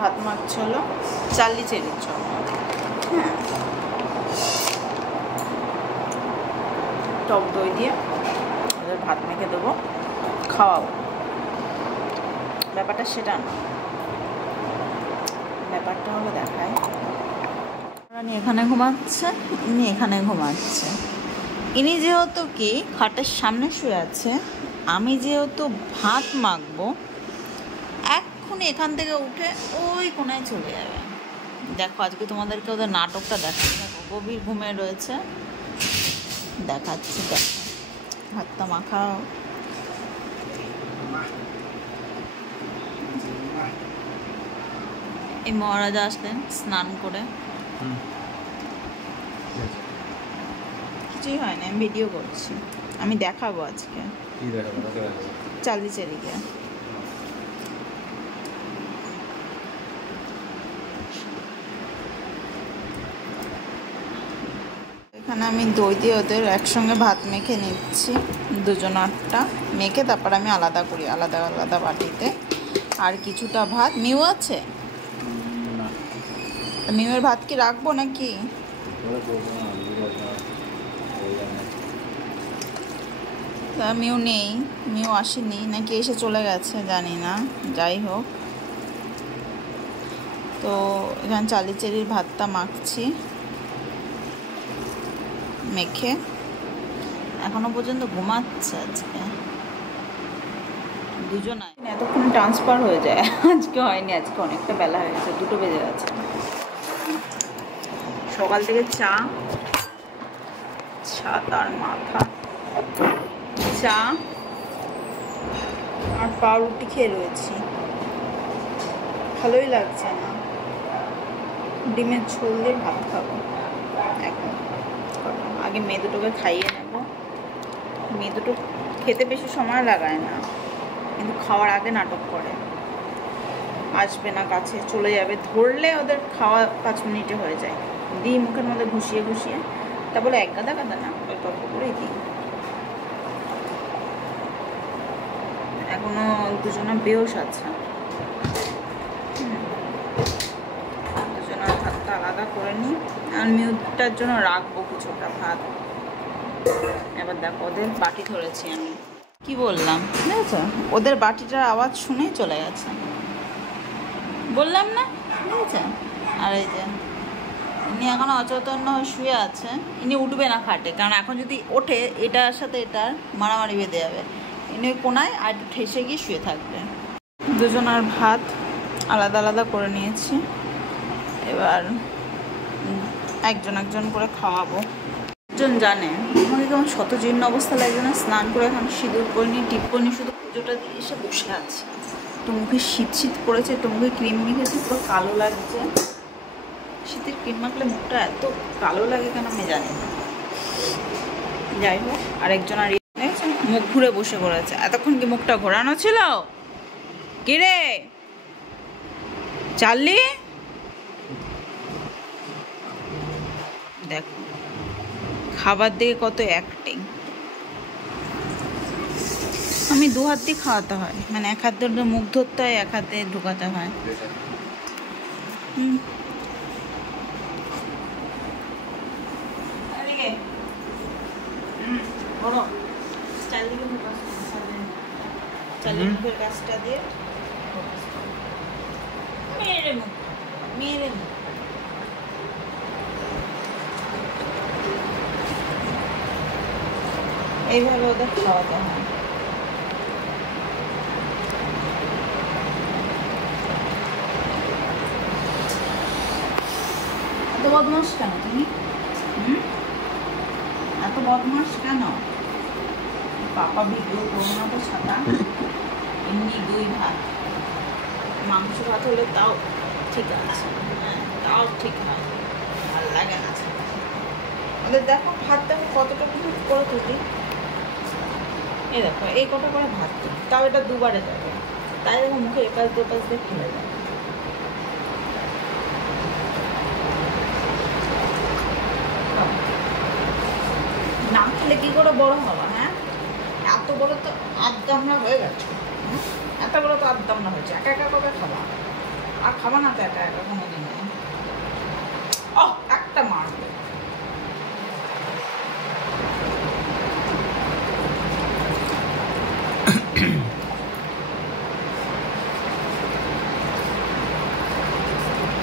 ভাত মাখছে হলো চাললি চেরির জন্য। হ্যাঁ, টক দই দিয়ে ওদের ভাত মেখে দেবো, খাওয়াবো। ব্যাপারটা সেটা না, ব্যাপারটা হলো দেখায় রানী এখানে ঘুমাচ্ছে, ইনি এখানে ঘুমাচ্ছে। ইনি যেহেতু কি খাটের সামনে শুয়ে আছে, আমি যেহেতু ভাত মাখবো এক্ষুনি এখান থেকে উঠে ওই কোনায় চলে যাবে। দেখো আজকে তোমাদেরকে ওদের নাটকটা দেখাচ্ছি। দেখো গভীর ঘুমে রয়েছে, দেখাচ্ছি। দেখো ভাতটা মাখাও। এই মহারাজা আসলেন স্নান করে, কিছুই হয় না, আমি ভিডিও করছি, আমি দেখাবো আজকে চালদি চেরিকে। এখানে আমি দই দিয়ে ওদের একসঙ্গে ভাত মেখে নিচ্ছি, দুজনারটা মেখে তারপর আমি আলাদা করি, আলাদা আলাদা বাটিতে। আর কিছুটা ভাত মিউ আছে, মিউয়ের ভাত কি রাখবো নাকি? মিউ নেই, মিউ আসেনি নাকি এসে চলে গেছে জানি না, যাই হোক। তো এখানে চালি চেরির ভাতটা মাখছি, মেখে এখনো পর্যন্ত ঘুমাচ্ছে আজকে দুজনায়। এতক্ষণ ট্রান্সফার হয়ে যায়, আজকে হয়নি, আজকে অনেকটা বেলা হয়ে গেছে, 2টো বেজে গেছে। সকাল থেকে চা তার মাথা, চা আর পাউরুটি খেয়ে রয়েছি, ভালোই লাগছে না। ডিমের ঝোল দিয়ে ভাত খাবো এখন। আগে মেয়ে দুটোকে খাইয়ে নেব, মেয়ে দুটো খেতে বেশি সময় লাগায় না, কিন্তু খাওয়ার আগে নাটক করে, আসবে না কাছে, চলে যাবে, ধরলে ওদের খাওয়া 5 মিনিটে হয়ে যায়। দিই মুখের মধ্যে ঘুষিয়ে ঘুষিয়ে, তা বলে এক গাদা গাদা না, অল্প অল্প করেই দিই। এখনো দুজনা বেহোশ আছে, দুজনের ভাতটা আলাদা করে নিই, আর মিউটার জন্য রাখবো কিছুটা ভাত। এবার দেখো ওদের বাটি ধরেছি আমি, কি বললাম বুঝেছ, ওদের বাটিটার আওয়াজ শুনেই চলে গেছে, বললাম না বুঝেছ। আর এই যে ইনি এখনো অচৈতন্য হয়ে শুয়ে আছে, ইনি উঠবে না খাটে, কারণ এখন যদি ওঠে এটার সাথে এটার মারামারি বেঁধে যাবে। ইনি কোনায় আর একটু ঠেসে গিয়ে শুয়ে থাকবে। দুজনার ভাত আলাদা আলাদা করে নিয়েছি, এবার একজন একজন করে খাওয়াবো। একজন জানে আমাকে কেমন শতজীর্ণ অবস্থা লাগছে না, স্নান করে এখন সিঁদুর করিনি, টিপ করিনি, শুধু পুজোটা দিয়ে এসে বসে আছে। একটু মুখে শীত শীত পড়েছে, একটু মুখে ক্রিম মেখেছি, পুরো কালো লাগছে। শীতের ক্রিম মাখলে মুখটা এত কালো লাগে কেন আমি জানি না, যাই হোক। আরেকজন আর মুখ ঘুরে বসে পড়েছে। এতক্ষণ কি মুখটা ঘোরানো ছিল? কি রে চাললি, দেখো খাবার দিকে কত অ্যাক্টিং। আমি 2 হাত দিয়ে খাওয়াতে হয়, মানে 1 হাত ধরে মুখ ধরতে হয়, 1 হাতে ঢুকাতে হয়। মুখের কাজটা দিয়ে মেরে মুখ, মেরে মুখ। এইভাবে ওদের খাওয়াতে হয়। এত বদমাস কেন তুমি? এত বদমাস কেন? পাপা ভিডিও করবো না তো ছাতা, এমনি 2 ভাত, মাংস ভাত হলে তাও ঠিক আছে, হ্যাঁ তাও ঠিক হয়, ভালো লাগে না। ওদের দেখো ভাত দেখো কতটা করে তুলি, এই দেখো এই কটা করে ভাত তুলি, তাও এটা 2 বারে যাবে, তাই দেখো মুখে এপাশ দুপাশ দিয়ে ফেলে যায়। না খেলে কি করে বড় হবা? হ্যাঁ, এত বড় তো আধদামরা হয়ে গেছে, এত বড় তো আধদামরা হয়েছে, একা একা কবে খাবা? আর খাবা না তো একা একা কোনোদিন। একটা মারবে।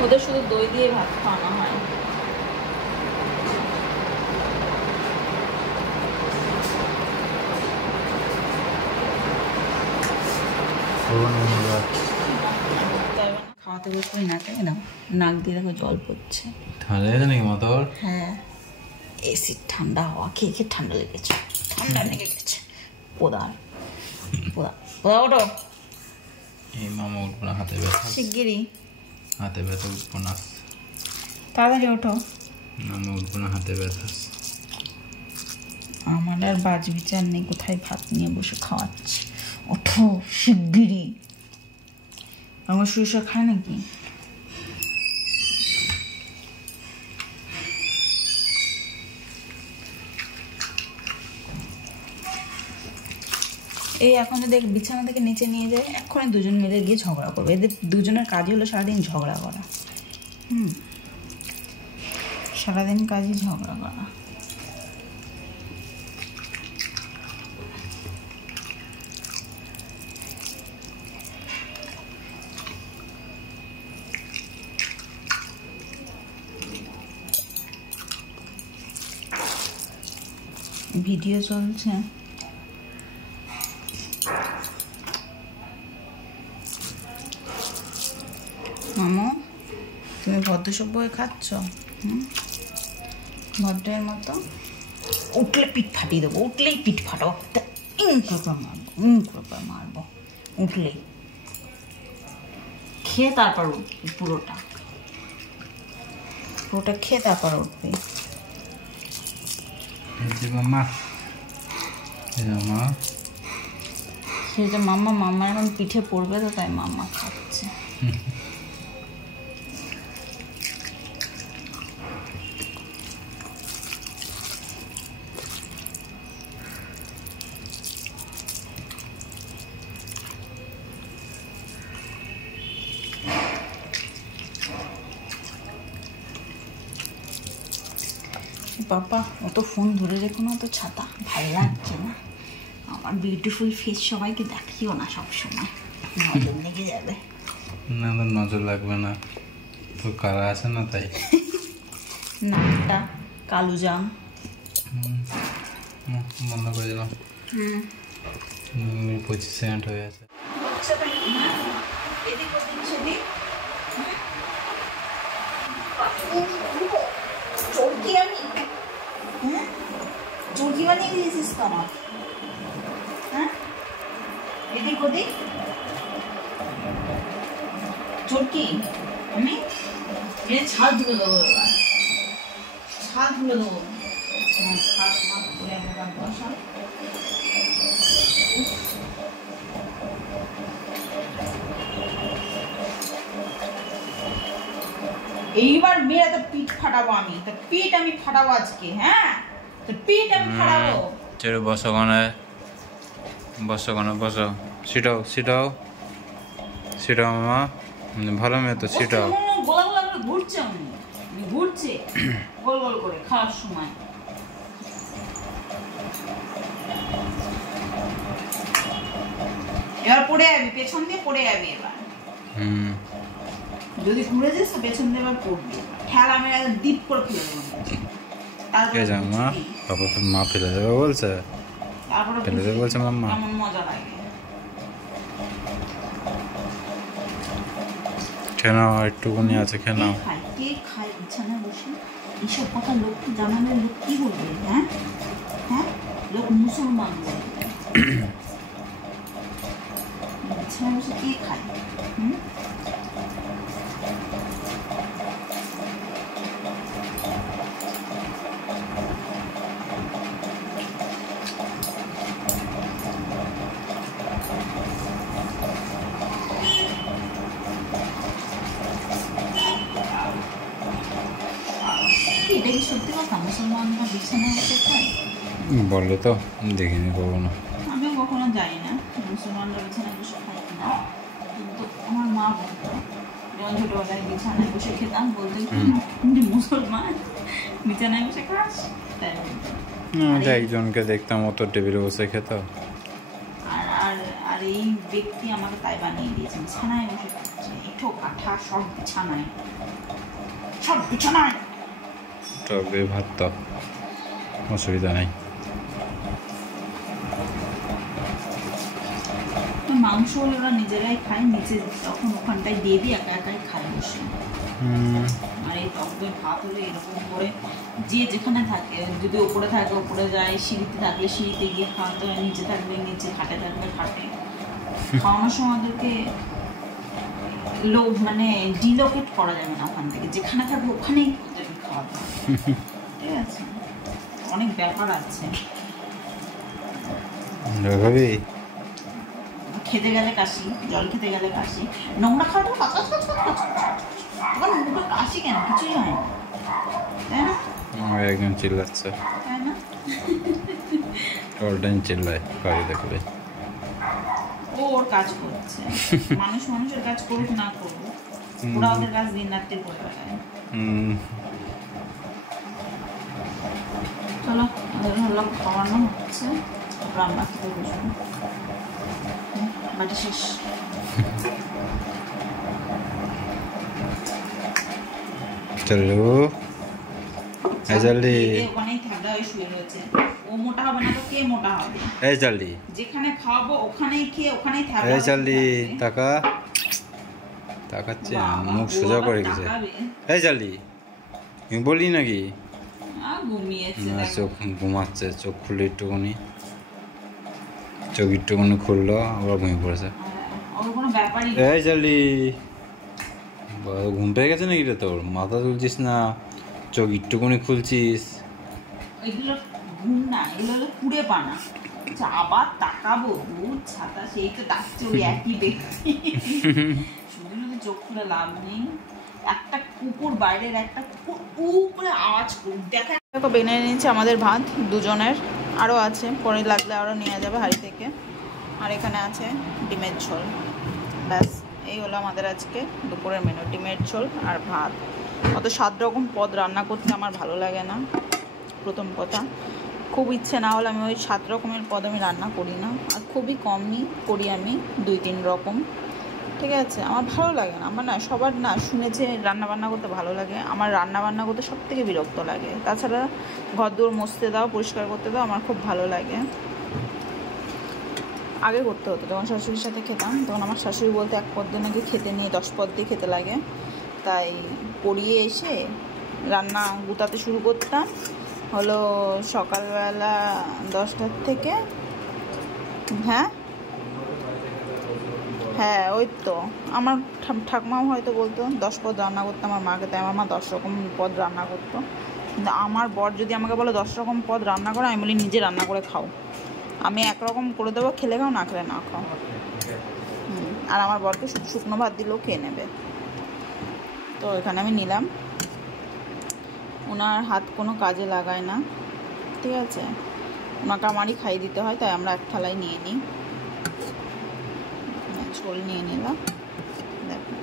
ওদের শুধু দই দিয়ে ভাত খাওয়ানো হয়। খাওয়াতে বসবো নাকে দাও, নাক দিয়ে দেখো জল পড়ছে। ঠান্ডা লেগেছে নাকি মোটর? হ্যাঁ, এসির ঠান্ডা হাওয়া খেয়ে খেয়ে ঠান্ডা লেগেছে, ঠান্ডা লেগে গেছে। পোদার পোদা পোদা ওঠো। এই মামা উঠবো না, হাতে ব্যথা। শিগগিরই হাতে ব্যথা, উঠবো না। তাড়াতাড়ি ওঠো। মামা উঠবো না, হাতে ব্যথা। আমার আর বাজ বিচার নেই, কোথায় ভাত নিয়ে বসে খাওয়াচ্ছি। ওঠো শিগগিরই। আমার শুয়ে খায় নাকি? এই এখন যদি বিছানা থেকে নিচে নিয়ে যায়, এক্ষুনি দুজন মিলে গিয়ে ঝগড়া করবে। এদের দুজনের কাজই হলো সারাদিন ঝগড়া করা। সারাদিন কাজই ঝগড়া করা। ভিডিও চলছে। মামু, তুমি ভদ্রসভ্য হয়ে খাচ্ছ? ভদ্রের মতো। উঠলে পিঠ ফাটিয়ে দেবো, উঠলেই পিঠ ফাটাবো, করে মারবো উঠলেই। খেয়ে তারপর উঠবি, পুরোটা খেয়ে তারপর উঠবি। মামা সেটা মাম্মা এখন পিঠে পড়বে তো, তাই মাম্মা খাচ্ছে। বাবা, অত ফোন ধরে রেখো না, তো ছাতা ভালো লাগছে না। আমার বিউটিফুল ফেস সবাইকে দেখিও না সবসময়, নজর লেগে যাবে। না, নজর লাগবে না, তো কারা আছে না তাই। নামটা কালু জাম বন্ধ করে দিলাম। 25 সেকেন্ড হয়ে আছে। চৌকি বানিয়ে দিয়েছিস তো আমার। হ্যাঁ, এদিক ওদিক চৌকি। আমি ছাদ ধুলে দেবো, এবার ছাদ ধুলে দেবো। এইবার মেয়েরা তো পিঠ ফাটাবো, আমি তো পিঠ আমি ফাটাবো আজকে। হ্যাঁ, তো পিঠ আমি ফাটাবো। চলো বসো, কোনে বসো, কোনে বসো। সিটাও সিটাও সিটাও মামা, ভালো মেয়ে তো, সিটাও। গোলা গোলা করে ঘুরছে, ঘুরছে গোল গোল করে খাওয়ার সময়। এবার পড়ে যাবি, পেছন দিয়ে পড়ে যাবি এবার। যদি ঘুরে যাস তো পেছন দিয়ে এবার পড়বি। ঠেলা আমি একদম ডিপ করে ফেলে দেবো। কে জান মা, বাবা তো মা ফেলে দেবে বলছে, ফেলে দেবে বলছে মাম্মা। কেমন মজা লাগে। খেয়ে নাও, একটুকুনি আছে, খেয়ে নাও। কে খায় বিছানায় বসে? এইসব কথা লোককে জানালে লোক কি বলবে? হ্যাঁ হ্যাঁ, লোক মুসলমান বলবে। বিছানায় বসে কে খায়? এটা কি সত্যি কথা? মুসলমানরা বিছানায় বসে খায়? বললে তো, দেখিনি কখনো। আমিও কখনো জানি না মুসলমানরা বিছানায় বসে খায় কিনা, কিন্তু আমার মা বলতো যে যেমন ছোটবেলায় বিছানায় বসে খেতাম, বলতে মুসলমান বিছানায় বসে খাস, তাই একজনকে দেখতাম অত টেবিলে বসে খেত। আর এই ব্যক্তি আমাকে তাই বানিয়ে দিয়েছে, বিছানায় বসে খাচ্ছে, এঁঠো কাঠা সব বিছানায়, সব বিছানায়। তবে ভাত তো অসুবিধা নেই। মাংস হলে ওরা নিজেরাই খায়, নিচে তখন ওখানটায় দিয়ে দিয়ে একা একাই খায় বসে। আর এই টক দই ভাত হলে এরকম করে যে যেখানে থাকে, যদি ওপরে থাকে ওপরে যায়, সিঁড়িতে থাকলে সিঁড়িতে গিয়ে খাওয়াতে হয়, নিচে থাকলে নিচে, খাটে থাকলে খাটে। খাওয়ানোর সময় ওদেরকে মানে ডিলোকেট করা যাবে না, ওখান থেকে যেখানে থাকবে ওখানেই ওদেরকে খাওয়াতে হবে, ঠিক আছে? অনেক ব্যাপার আছে। খেতে গেলে কাশি, জল খেতে গেলে কাশি, নোংরা খাওয়াটা কাশি কেন, কিছুই হয় না, তাই না? একজন চিল্লাচ্ছে, তাই না? অলটাইম চিল্লায় কাজে দেখলে। ও ওর কাজ করছে, মানুষ মানুষের কাজ করুক না করুক, ওরা ওদের কাজ দিন রাত্রি করে বেড়ায়। চলো হলো খাওয়ানো হচ্ছে, আমরা খেতে বসবো, বাড়ি শেষ। চলো জলদি, ওখানেই ঠান্ডা হয়ে শুয়ে রয়েছে। ও মোটা হবে না তো কে মোটা হবে? এই জলদি, যেখানে খাওয়াবো ওখানেই খেয়ে ওখানেই থাকবে। এই জলদি টাকা তাকাচ্ছে, মুখ সোজা করে গেছে। এই জলদি, তুমি বলি নাকি? ঘুমিয়েছে, চোখ ঘুমাচ্ছে, চোখ খুলে একটুখানি, চোখ একটুখানি খুললো আবার ঘুমিয়ে পড়েছে। ওর কোনো ব্যাপারই। এই জলদি, ঘুম পেয়ে গেছে নাকি রে তোর? মাথা তুলছিস না, চোখ একটুখানি খুলছিস। এগুলো ঘুম না, এগুলো হলো কুড়ে পানা। আবার তাকাবো, ভূত ছাতা, সেই তো ডাকছে ওই একই ব্যক্তি। শুধু শুধু চোখ খুলে লাভ নেই। একটা কুকুর বাইরের একটা কুকুর করে আওয়াজ করুক, দেখা। দেখো বেনে নিয়েছে আমাদের ভাত দুজনের, আরও আছে, পরে লাগলে আরও নিয়ে যাবে হাঁড়ি থেকে। আর এখানে আছে ডিমের ঝোল, ব্যাস এই হলো আমাদের আজকে দুপুরের মেনু, ডিমের ঝোল আর ভাত। অত 7 রকম পদ রান্না করতে আমার ভালো লাগে না, প্রথম কথা। খুব ইচ্ছে না হলে আমি ওই 7 রকমের পদ আমি রান্না করি না, আর খুবই কমই করি আমি 2-3 রকম, ঠিক আছে? আমার ভালো লাগে না, আমার না, সবার না শুনেছে রান্না বান্না করতে ভালো লাগে, আমার রান্না বান্না করতে সব থেকে বিরক্ত লাগে। তাছাড়া ঘর দৌড় মুছতে দাও, পরিষ্কার করতে দাও, আমার খুব ভালো লাগে। আগে করতে হতো, যখন শাশুড়ির সাথে খেতাম তখন আমার শাশুড়ি বলতে 1 পদ দিয়ে নাকি খেতে নিয়ে 10 পদ দিয়ে খেতে লাগে, তাই পড়িয়ে এসে রান্না গুতাতে শুরু করতাম হলো সকালবেলা 10টার থেকে। হ্যাঁ ওই তো আমার ঠাকুমাও হয়তো বলতো 10 পদ রান্না করতো আমার মাকে, তাই আমার মা 10 রকম পদ রান্না করতো। কিন্তু আমার বর যদি আমাকে বলে 10 রকম পদ রান্না করো, আমি বলি নিজে রান্না করে খাও, আমি 1 রকম করে দেবো, খেলে খাও, না খেলে না খাও। আর আমার বরকে শুকনো ভাত দিলেও খেয়ে নেবে। তো এখানে আমি নিলাম, ওনার হাত কোনো কাজে লাগায় না, ঠিক আছে? ওনাকে আমারই খাইয়ে দিতে হয়, তাই আমরা 1 থালায় নিয়ে নিই। ঝোল নিয়ে নিলাম, দেখো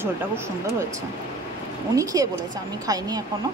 ঝোলটা খুব সুন্দর হয়েছে, উনি খেয়ে বলেছে, আমি খাইনি এখনও।